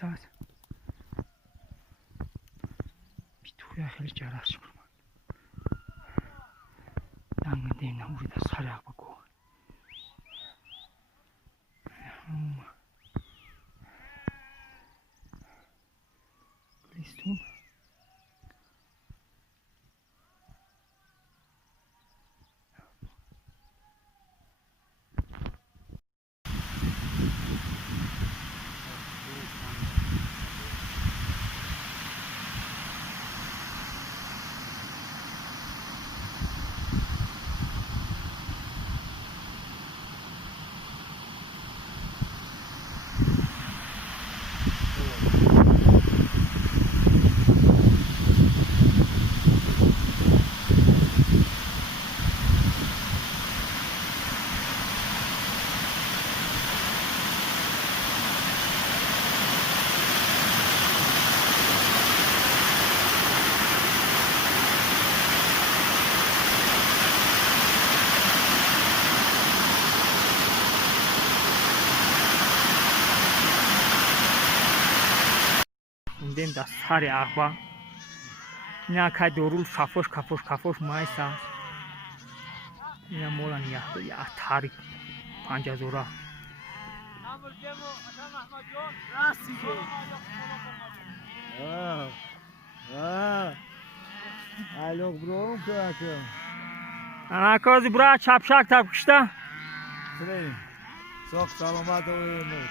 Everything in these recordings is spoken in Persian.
ساعت بیتویا خیلی جرس شکر من دیم نمورید از ساری اغبا گو لیستون دیم در ساری اغبا اینا که دورول کفوش مایست است اینا مولا یه تاری 5000 الو برو که انا کازی برا چپشک تب کشته سلام ساق سلامت و نور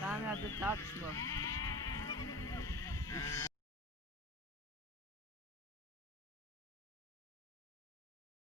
تنها به تاکش